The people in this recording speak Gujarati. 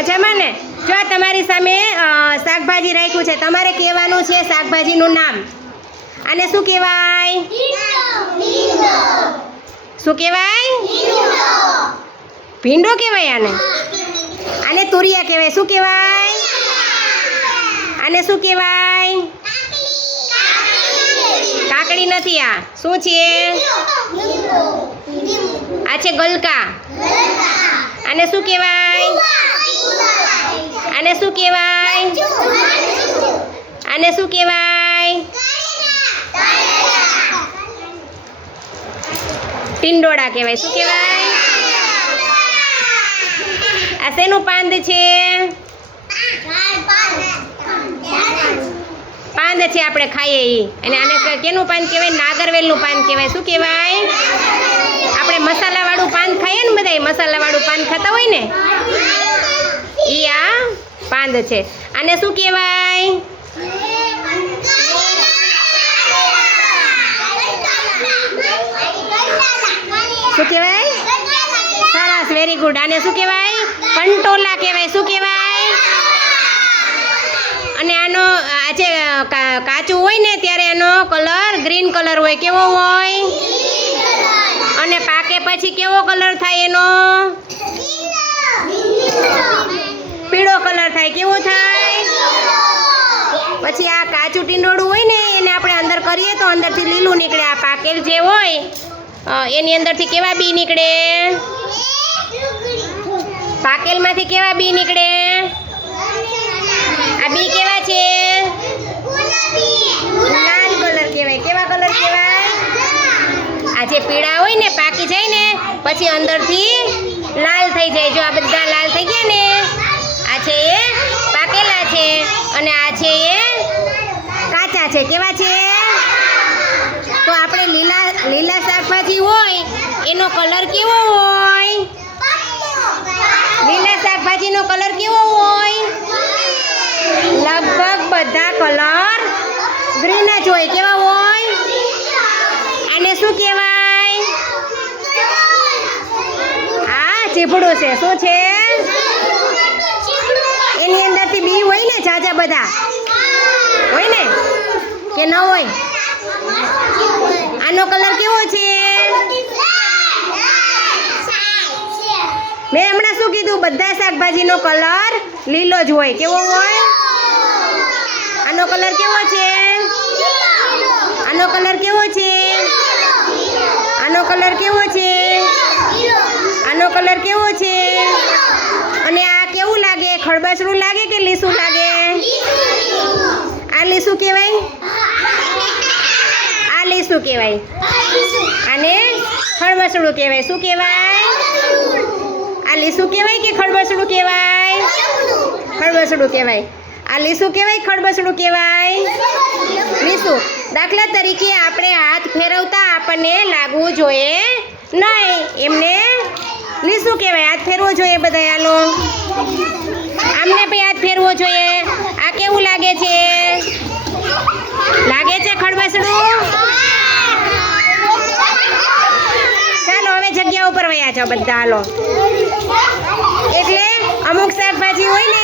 મજામાં ને? જો તમારી સામે શાકભાજી રાખ્યું છે. તમારે કહેવાનું છે શાકભાજીનું નામ. આને શું કહેવાય? શું કહેવાય? ભીંડો. કહેવાય આને? આને તુરિયા કહેવાય. શું કહેવાય? આને શું કહેવાય? કાકડી. નથી આ. શું છે? આ છે ગલકા. આને શું કહેવાય? આને શું કહેવાય? આને શું કહેવાય? ટિંડોળા કહેવાય. શું કહેવાય? આ શેનું પાંદ છે? પાંદ છે આપણે ખાઈએ એ અને આને કેનું પાન કહેવાય? નાગરવેલનું પાન કહેવાય. શું કહેવાય? આપણે મસાલાવાળું પાન ખાઈએ ને બધાય? મસાલાવાળું પાન ખાતા હોય ને? ઈ આ પાંદ છે. આને શું કહેવાય? શું કહેવાય? સરસ વેરી ગુડ આને શું કહેવાય? કંટોલા કહેવાય. શું કહેવાય? અને આનો, આ જે કાચું હોય ને ત્યારે એનો કલર ગ્રીન કલર હોય. કેવો હોય? અને પાકે પછી કેવો કલર થાય એનો પીળો કલર થાય, કેવો થાય? પછી આ કાચું ટીંડોળું હોય ને, એને આપણે અંદર કરીએ તો અંદરથી લીલું નીકળે. આ પાકેલ જે હોય એની અંદરથી કેવા બી નીકળે? પાકેલમાંથી કેવા બી નીકળે? આ બી કેવા છે? લાલ કલર કહેવાય. કેવા કલર કહેવાય? આ જે પીળા હોય ને, પાકી જાય ને, પછી અંદરથી લાલ થઈ જાય. જો આ બધા લાલ થઈ ગયા ને છે એ પાકેલા છે અને આ છે એ કાચા છે. કેવા છે તો આપણે લીલા લીલા શાકભાજી હોય, એનો કલર કેવો હોય? લીલા શાકભાજીનો કલર કેવો હોય? લગભગ બધા કલર ગ્રીન જ હોય. કેવા હોય? આને શું કહેવાય? આ ચીભડું છે. શું છે એની અંદરથી બી જાજા બધા? હોય ને? કે ન હોય? આનો કલર કેવો છે? મેં હમણાં શું કીધું? બધા શાકભાજીનો કલર લીલો જ હોય. કેવો હોય? આનો કલર કેવો છે? આનો કલર કેવો છે? આનો કલર કેવો છે? આનો કલર કેવો છે? અને આ કેવું લાગે? ખડબચડું લાગે કે લીસું લાગે? લીસું કહેવાય? આ શું કહેવાય? આને ખળબસડું કહેવાય. શું કહેવાય? આ શું કહેવાય કે ખળબસડું કહેવાય? ખળબસડું કહેવાય. આ શું કહેવાય? ખળબસડું કહેવાય. લીસું દાખલા તરીકે આપણે હાથ ફેરવતા આપણને લાગવું જોઈએ નહીં. એમને લીસું કહેવાય? હાથ ફેરવો જોઈએ બધા આલો આમને પણ હાથ ફેરવો જોઈએ. આ કેવું લાગે છે લાગે છે ખડબચડું ચાલો હવે ઉપર બધા લો એટલે અમુક શાકભાજી હોય ને